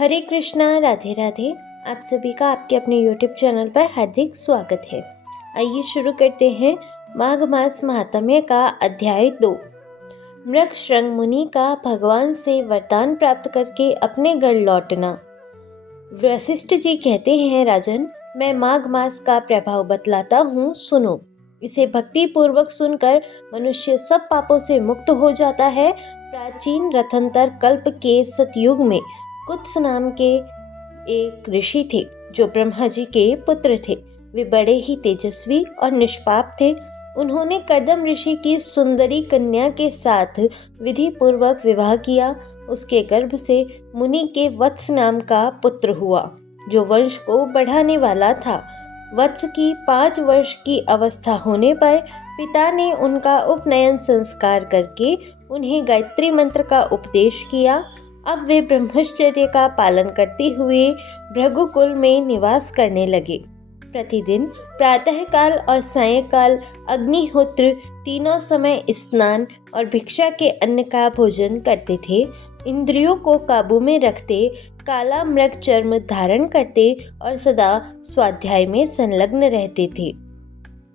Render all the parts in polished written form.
हरे कृष्णा, राधे राधे। आप सभी का आपके अपने YouTube चैनल पर हार्दिक स्वागत है। आइए शुरू करते हैं माघ मास महात्म्य का अध्याय 2। मृगशृंग मुनि का भगवान से वरदान प्राप्त करके अपने घर लौटना। वशिष्ठ जी कहते हैं, राजन, मैं माघ मास का प्रभाव बतलाता हूँ, सुनो। इसे भक्ति पूर्वक सुनकर मनुष्य सब पापों से मुक्त हो जाता है। प्राचीन रथंतर कल्प के सतयुग में कुत्स नाम के एक ऋषि थे जो ब्रह्मा जी के पुत्र थे। वे बड़े ही तेजस्वी और निष्पाप थे। उन्होंने कर्दम ऋषि की सुंदरी कन्या के साथ विधि पूर्वक विवाह किया। उसके गर्भ से मुनि के वत्स नाम का पुत्र हुआ जो वंश को बढ़ाने वाला था। वत्स की 5 वर्ष की अवस्था होने पर पिता ने उनका उपनयन संस्कार करके उन्हें गायत्री मंत्र का उपदेश किया। अब वे ब्रह्मचर्य का पालन करते हुए भृगुकुल में निवास करने लगे। प्रतिदिन प्रातःकाल और सायंकाल अग्निहोत्र तीनों समय स्नान और भिक्षा के अन्न का भोजन करते थे। इंद्रियों को काबू में रखते, काला मृग चर्म धारण करते और सदा स्वाध्याय में संलग्न रहते थे।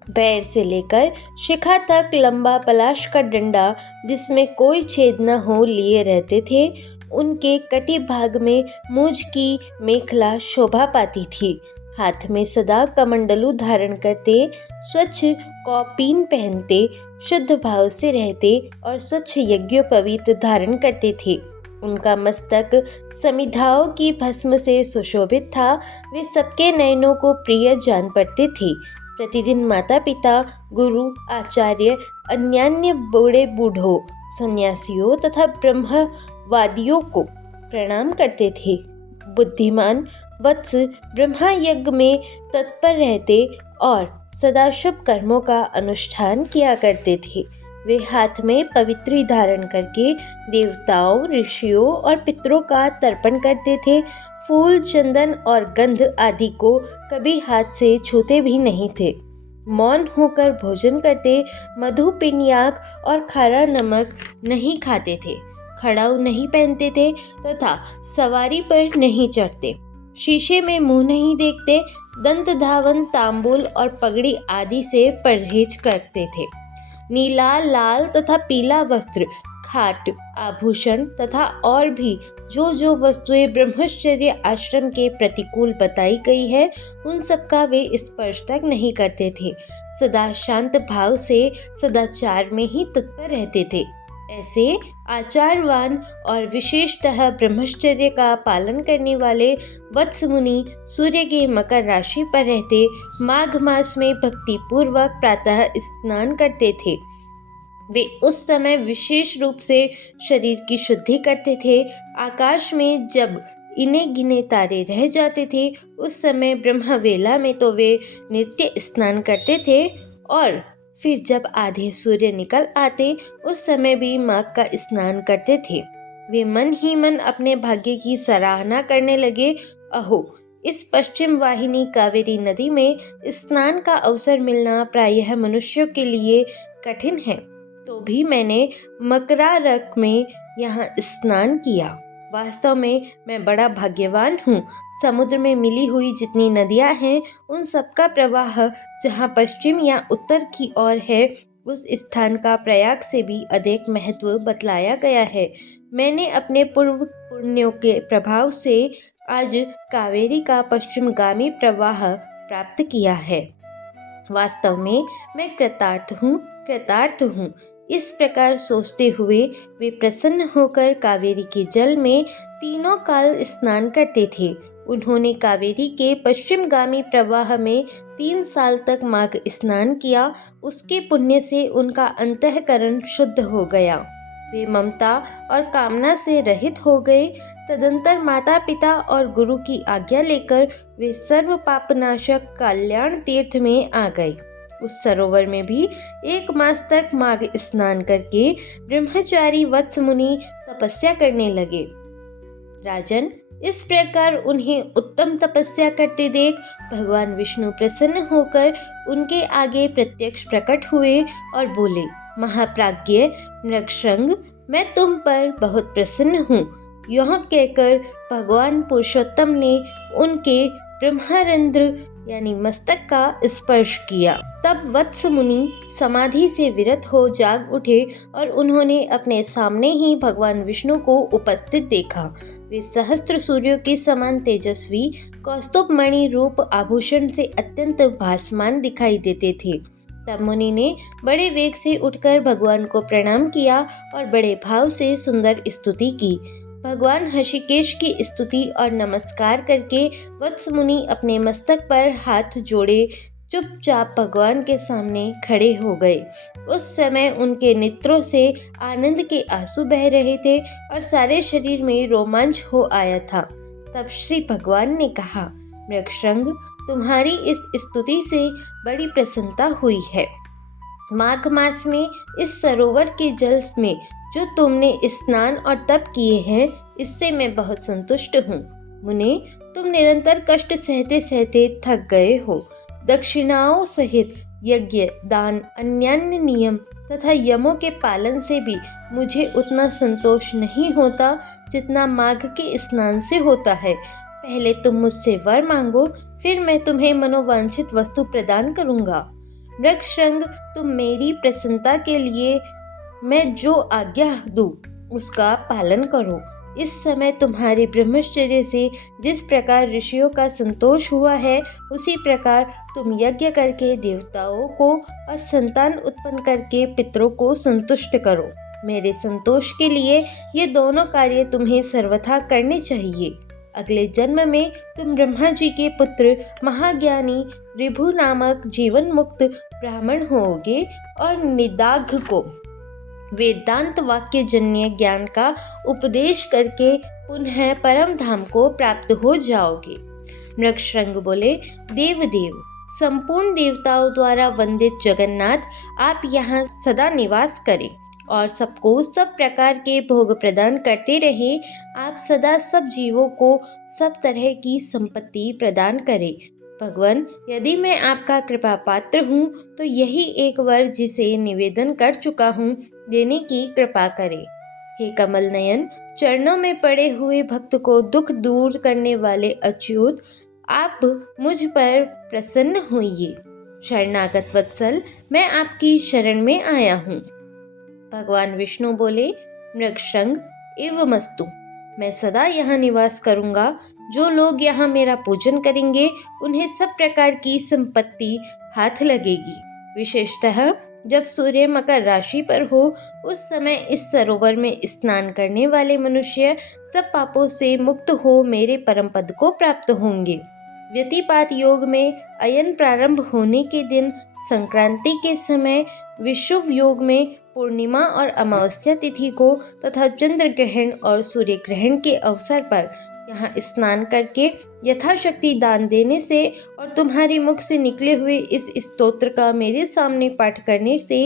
पैर से लेकर शिखा तक लंबा पलाश का डंडा जिसमें कोई छेद न हो लिए रहते थे। उनके कटी भाग में मूंज की मेखला शोभा पाती थी। हाथ में सदा कमंडलू धारण करते, स्वच्छ कौपीन पहनते, शुद्ध भाव से रहते और स्वच्छ यज्ञोपवीत धारण करते थे। उनका मस्तक समिधाओं की भस्म से सुशोभित था। वे सबके नयनों को प्रिय जान पड़ते थे। प्रतिदिन माता पिता, गुरु, आचार्य, अन्यान्य बूढ़े बूढ़ों, सन्यासियों तथा ब्रह्मवादियों को प्रणाम करते थे। बुद्धिमान वत्स ब्रह्मा यज्ञ में तत्पर रहते और सदा शुभ कर्मों का अनुष्ठान किया करते थे। वे हाथ में पवित्री धारण करके देवताओं, ऋषियों और पितरों का तर्पण करते थे। फूल, चंदन और गंध आदि को कभी हाथ से छूते भी नहीं थे। मौन होकर भोजन करते, मधु, पिनियाक और खारा नमक नहीं खाते थे। खड़ाऊ नहीं पहनते थे तथा सवारी पर नहीं चढ़ते। शीशे में मुंह नहीं देखते। दंत धावन, तांबूल और पगड़ी आदि से परहेज करते थे। नीला, लाल तथा पीला वस्त्र, खाट, आभूषण तथा और भी जो वस्तुएं ब्रह्मचर्य आश्रम के प्रतिकूल बताई गई है, उन सब का वे स्पर्श तक नहीं करते थे। सदा शांत भाव से सदाचार में ही तत्पर रहते थे। ऐसे आचारवान और विशेषतः ब्रह्मचर्य का पालन करने वाले वत्स मुनि सूर्य के मकर राशि पर रहते माघ मास में भक्ति पूर्वक प्रातः स्नान करते थे। वे उस समय विशेष रूप से शरीर की शुद्धि करते थे। आकाश में जब इने गिने तारे रह जाते थे, उस समय ब्रह्म वेला में तो वे नित्य स्नान करते थे और फिर जब आधे सूर्य निकल आते, उस समय भी माघ का स्नान करते थे। वे मन ही मन अपने भाग्य की सराहना करने लगे। अहो, इस पश्चिम वाहिनी कावेरी नदी में स्नान का अवसर मिलना प्रायः मनुष्यों के लिए कठिन है, तो भी मैंने मकरारक में यहाँ स्नान किया। वास्तव में मैं बड़ा भाग्यवान हूँ। समुद्र में मिली हुई जितनी नदियाँ हैं, उन सबका प्रवाह जहाँ पश्चिम या उत्तर की ओर है, उस स्थान का प्रयाग से भी अधिक महत्व बतलाया गया है। मैंने अपने पूर्व पुण्यों के प्रभाव से आज कावेरी का पश्चिमगामी प्रवाह प्राप्त किया है। वास्तव में मैं कृतार्थ हूँ। इस प्रकार सोचते हुए वे प्रसन्न होकर कावेरी के जल में तीनों काल स्नान करते थे। उन्होंने कावेरी के पश्चिमगामी प्रवाह में 3 साल तक माघ स्नान किया। उसके पुण्य से उनका अंतःकरण शुद्ध हो गया। वे ममता और कामना से रहित हो गए। तदंतर माता पिता और गुरु की आज्ञा लेकर वे सर्व पापनाशक कल्याण तीर्थ में आ गए। उस सरोवर में भी 1 मास तक माघ स्नान करके ब्रह्मचारी वत्स मुनि तपस्या करने लगे। राजन, इस प्रकार उन्हें उत्तम तपस्या करते देख भगवान विष्णु प्रसन्न होकर उनके आगे प्रत्यक्ष प्रकट हुए और बोले, महाप्राज्ञ मृगशृंग, मैं तुम पर बहुत प्रसन्न हूँ। यह कहकर भगवान पुरुषोत्तम ने उनके ब्रह्मारंध्र यानी मस्तक का स्पर्श किया। तब वत्स मुनि समाधि से विरत हो जाग उठे और उन्होंने अपने सामने ही भगवान विष्णु को उपस्थित देखा। वे सहस्त्र सूर्यों के समान तेजस्वी कौस्तुभ मणि रूप आभूषण से अत्यंत भासमान दिखाई देते थे। तब मुनि ने बड़े वेग से उठकर भगवान को प्रणाम किया और बड़े भाव से सुंदर स्तुति की। भगवान हृषिकेश की स्तुति और नमस्कार करके वत्स मुनि अपने मस्तक पर हाथ जोड़े चुपचाप भगवान के सामने खड़े हो गए। उस समय उनके नेत्रों से आनंद के आंसू बह रहे थे और सारे शरीर में रोमांच हो आया था। तब श्री भगवान ने कहा, मृगशृंग, तुम्हारी इस स्तुति से बड़ी प्रसन्नता हुई है। माघ मास में इस सरोवर के जल में जो तुमने स्नान और तप किए हैं, इससे मैं बहुत संतुष्ट हूँ। मुने, तुम निरंतर कष्ट सहते सहते थक गए हो। दक्षिणाओं सहित यज्ञ, दान, अन्यान्य नियम तथा यमों के पालन से भी मुझे उतना संतोष नहीं होता जितना माघ के स्नान से होता है। पहले तुम मुझसे वर मांगो, फिर मैं तुम्हें मनोवांछित वस्तु प्रदान करूँगा। मृगशृंग, तुम मेरी प्रसन्नता के लिए मैं जो आज्ञा दूं उसका पालन करो। इस समय तुम्हारे ब्रह्मचर्य से जिस प्रकार ऋषियों का संतोष हुआ है, उसी प्रकार तुम यज्ञ करके देवताओं को और संतान उत्पन्न करके पितरों को संतुष्ट करो। मेरे संतोष के लिए ये दोनों कार्य तुम्हें सर्वथा करने चाहिए। अगले जन्म में तुम ब्रह्मा जी के पुत्र महाज्ञानी ऋभु नामक जीवन मुक्त ब्राह्मण होगे और निदाघ को वेदांत वाक्य जन्य ज्ञान का उपदेश करके पुनः परम धाम को प्राप्त हो जाओगे। मृगशृंग बोले, देवदेव, संपूर्ण देवताओं द्वारा वंदित जगन्नाथ, आप यहाँ सदा निवास करें और सबको सब प्रकार के भोग प्रदान करते रहें। आप सदा सब जीवों को सब तरह की संपत्ति प्रदान करें। भगवान, यदि मैं आपका कृपा पात्र हूँ तो यही एक वर जिसे निवेदन कर चुका हूँ, देने की कृपा करें। हे कमल नयन, चरणों में पड़े हुए भक्त को दुख दूर करने वाले अच्युत, आप मुझ पर प्रसन्न होइए। शरणागत वत्सल, मैं आपकी शरण में आया हूँ। भगवान विष्णु बोले, मृगशृंग, एवमस्तु, मैं सदा यहाँ निवास करूँगा। जो लोग यहाँ मेरा पूजन करेंगे उन्हें सब प्रकार की संपत्ति हाथ लगेगी। विशेषतः जब सूर्य मकर राशि पर हो, उस समय इस सरोवर में स्नान करने वाले मनुष्य सब पापों से मुक्त हो मेरे परम पद को प्राप्त होंगे। व्यतिपात योग में अयन प्रारंभ होने के दिन, संक्रांति के समय, विषुव योग में पूर्णिमा और अमावस्या तिथि को तथा चंद्र ग्रहण और सूर्य ग्रहण के अवसर पर यहाँ स्नान करके यथाशक्ति दान देने से और तुम्हारे मुख से निकले हुए इस स्तोत्र का मेरे सामने पाठ करने से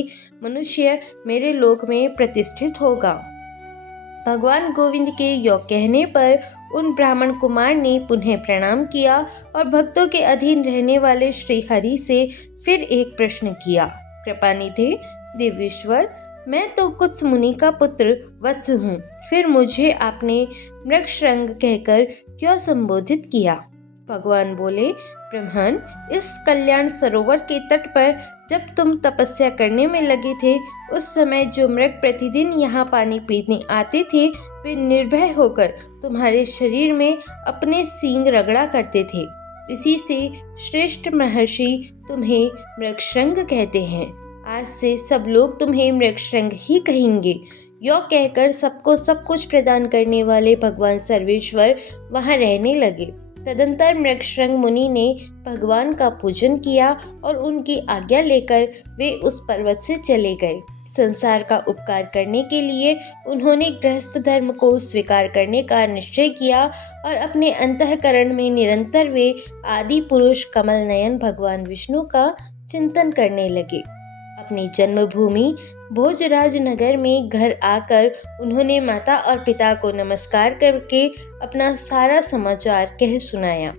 मनुष्य मेरे लोक में प्रतिष्ठित होगा। भगवान गोविंद के योग कहने पर उन ब्राह्मण कुमार ने पुनः प्रणाम किया और भक्तों के अधीन रहने वाले श्री हरि से फिर एक प्रश्न किया। कृपानिधि देवेश्वर, मैं तो कुत्स मुनि का पुत्र वत्स हूँ, फिर मुझे आपने मृगशृंग कहकर क्यों संबोधित किया? भगवान बोले, ब्रह्मन, इस कल्याण सरोवर के तट पर जब तुम तपस्या करने में लगे थे, उस समय जो मृग प्रतिदिन यहाँ पानी पीने आते थे, वे निर्भय होकर तुम्हारे शरीर में अपने सींग रगड़ा करते थे। इसी से श्रेष्ठ महर्षि तुम्हें मृगशृंग कहते हैं। आज से सब लोग तुम्हें मृगशृंग ही कहेंगे। यो कहकर सबको सब कुछ प्रदान करने वाले भगवान सर्वेश्वर वहाँ रहने लगे। तदंतर मृगशृंग मुनि ने भगवान का पूजन किया और उनकी आज्ञा लेकर वे उस पर्वत से चले गए। संसार का उपकार करने के लिए उन्होंने गृहस्थ धर्म को स्वीकार करने का निश्चय किया और अपने अंतःकरण में निरंतर वे आदि पुरुष कमल नयन भगवान विष्णु का चिंतन करने लगे। अपनी जन्मभूमि भोजराज नगर में घर आकर उन्होंने माता और पिता को नमस्कार करके अपना सारा समाचार कह सुनाया।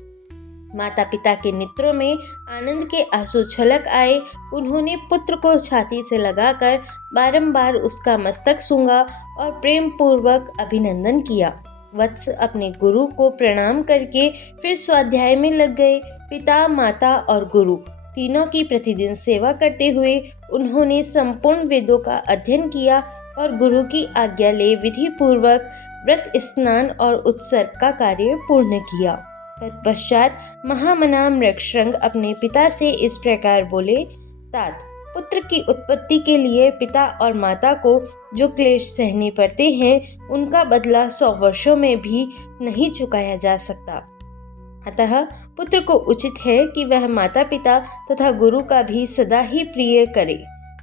माता पिता के नेत्रों में आनंद के आंसू छलक आए। उन्होंने पुत्र को छाती से लगाकर बारंबार उसका मस्तक सूंघा और प्रेम पूर्वक अभिनंदन किया। वत्स अपने गुरु को प्रणाम करके फिर स्वाध्याय में लग गए। पिता, माता और गुरु तीनों की प्रतिदिन सेवा करते हुए उन्होंने संपूर्ण वेदों का अध्ययन किया और गुरु की आज्ञा ले विधि पूर्वक व्रत, स्नान और उत्सर्ग का कार्य पूर्ण किया। तत्पश्चात महामना मृगशृंग अपने पिता से इस प्रकार बोले, तात, पुत्र की उत्पत्ति के लिए पिता और माता को जो क्लेश सहने पड़ते हैं उनका बदला 100 वर्षों में भी नहीं चुकाया जा सकता। अतः पुत्र को उचित है कि वह माता पिता तथा गुरु का भी सदा ही प्रिय करे।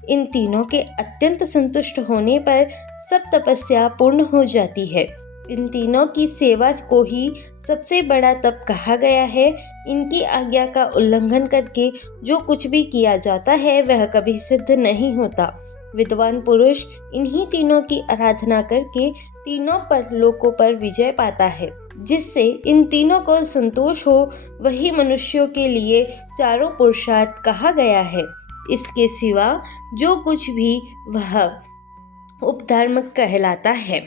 इन तीनों के अत्यंत संतुष्ट होने पर सब तपस्या पूर्ण हो जाती है। इन तीनों की सेवा को ही सबसे बड़ा तप कहा गया है। इनकी आज्ञा का उल्लंघन करके जो कुछ भी किया जाता है वह कभी सिद्ध नहीं होता। विद्वान पुरुष इन्हीं तीनों की आराधना करके तीनों पर लोकों पर विजय पाता है। जिससे इन तीनों को संतोष हो वही मनुष्यों के लिए चारों पुरुषार्थ कहा गया है। इसके सिवा जो कुछ भी वह उपधर्म कहलाता है।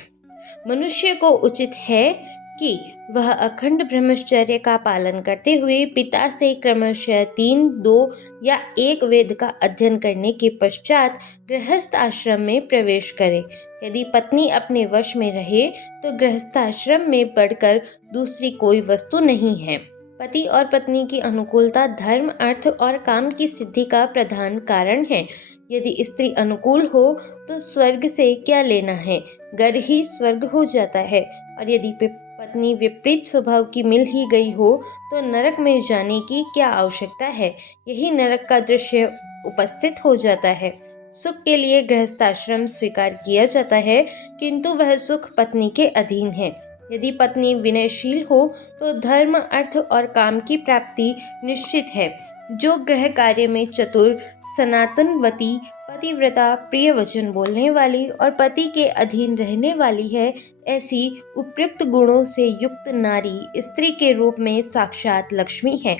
मनुष्य को उचित है कि वह अखंड ब्रह्मचर्य का पालन करते हुए पिता से क्रमशः 3, 2 या 1 वेद का अध्ययन करने के पश्चात गृहस्थ आश्रम में प्रवेश करे। यदि पत्नी अपने वश में रहे तो गृहस्थ आश्रम में बढ़कर दूसरी कोई वस्तु नहीं है। पति और पत्नी की अनुकूलता धर्म, अर्थ और काम की सिद्धि का प्रधान कारण है। यदि स्त्री अनुकूल हो तो स्वर्ग से क्या लेना है, घर ही स्वर्ग हो जाता है। और यदि पत्नी विपरीत स्वभाव की मिल ही गई हो तो नरक में जाने की क्या आवश्यकता है। यही नरक का दृश्य उपस्थित हो जाता है। सुख के लिए गृहस्थाश्रम स्वीकार किया जाता है, किंतु वह सुख पत्नी के अधीन है। यदि पत्नी विनयशील हो तो धर्म, अर्थ और काम की प्राप्ति निश्चित है। जो गृह कार्य में चतुर, सनातनवती, पतिव्रता, प्रिय वचन बोलने वाली और पति के अधीन रहने वाली है, ऐसी उपयुक्त गुणों से युक्त नारी स्त्री के रूप में साक्षात लक्ष्मी है।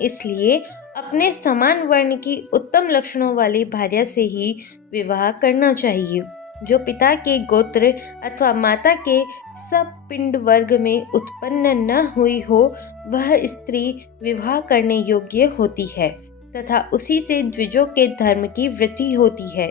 इसलिए अपने समान वर्ण की उत्तम लक्षणों वाली भार्या से ही विवाह करना चाहिए। जो पिता के गोत्र अथवा माता के सब पिंड वर्ग में उत्पन्न न हुई हो वह स्त्री विवाह करने योग्य होती है तथा उसी से द्विजों के धर्म की वृद्धि होती है।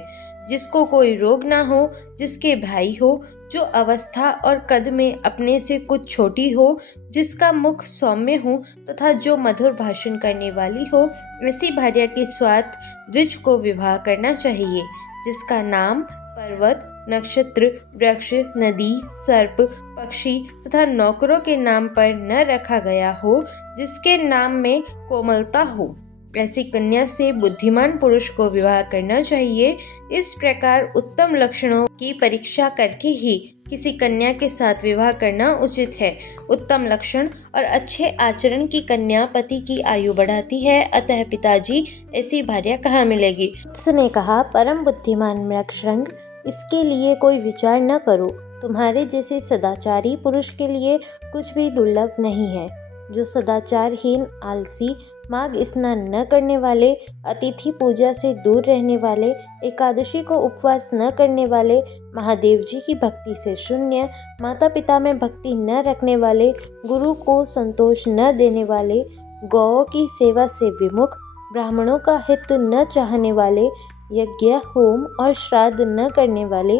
जिसको कोई रोग ना हो, जिसके भाई हो, जो अवस्था और कद में अपने से कुछ छोटी हो, जिसका मुख सौम्य हो तथा जो मधुर भाषण करने वाली हो, ऐसी भार्या के साथ द्विज को विवाह करना चाहिए। जिसका नाम पर्वत, नक्षत्र, वृक्ष, नदी, सर्प, पक्षी तथा नौकरों के नाम पर न रखा गया हो, जिसके नाम में कोमलता हो, ऐसी कन्या से बुद्धिमान पुरुष को विवाह करना चाहिए। इस प्रकार उत्तम लक्षणों की परीक्षा करके ही किसी कन्या के साथ विवाह करना उचित है। उत्तम लक्षण और अच्छे आचरण की कन्या पति की आयु बढ़ाती है। अतः पिताजी, ऐसी भार्या कहाँ मिलेगी? उसने कहा, परम बुद्धिमान मृगशृंग, इसके लिए कोई विचार न करो। तुम्हारे जैसे सदाचारी पुरुष के लिए कुछ भी दुर्लभ नहीं है। जो सदाचारहीन, आलसी, माघ स्नान न करने वाले, अतिथि पूजा से दूर रहने वाले, एकादशी को उपवास न करने वाले, महादेव जी की भक्ति से शून्य, माता पिता में भक्ति न रखने वाले, गुरु को संतोष न देने वाले, गौओं की सेवा से विमुख, ब्राह्मणों का हित न चाहने वाले, यज्ञ, होम और श्राद्ध न करने वाले,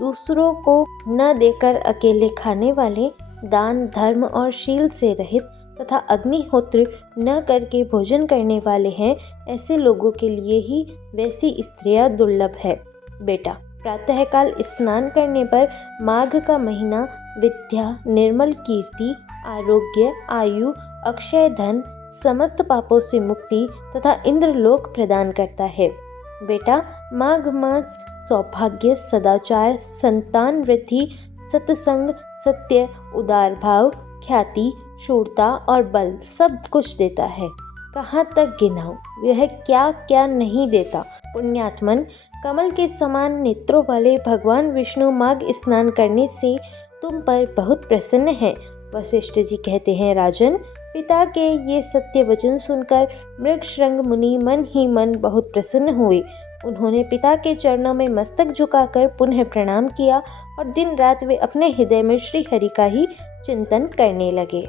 दूसरों को न देकर अकेले खाने वाले, दान, धर्म और शील से रहित तथा अग्निहोत्र न करके भोजन करने वाले हैं, ऐसे लोगों के लिए ही वैसी स्त्रियां दुर्लभ है। बेटा, प्रातःकाल स्नान करने पर माघ का महीना विद्या, निर्मल कीर्ति, आरोग्य, आयु, अक्षय धन, समस्त पापों से मुक्ति तथा इंद्रलोक प्रदान करता है। बेटा, माघ मास सौभाग्य, सदाचार, संतान वृद्धि, सत्संग, सत्य, उदार भाव, ख्याति, शूरता और बल सब कुछ देता है। कहाँ तक गिनाऊं, यह क्या क्या नहीं देता। पुण्यात्मन, कमल के समान नेत्रों वाले भगवान विष्णु माघ स्नान करने से तुम पर बहुत प्रसन्न है। वशिष्ठ जी कहते हैं, राजन, पिता के ये सत्य वचन सुनकर मृगशृंग मुनि मन ही मन बहुत प्रसन्न हुए। उन्होंने पिता के चरणों में मस्तक झुकाकर पुनः प्रणाम किया और दिन रात वे अपने हृदय में श्री हरि का ही चिंतन करने लगे।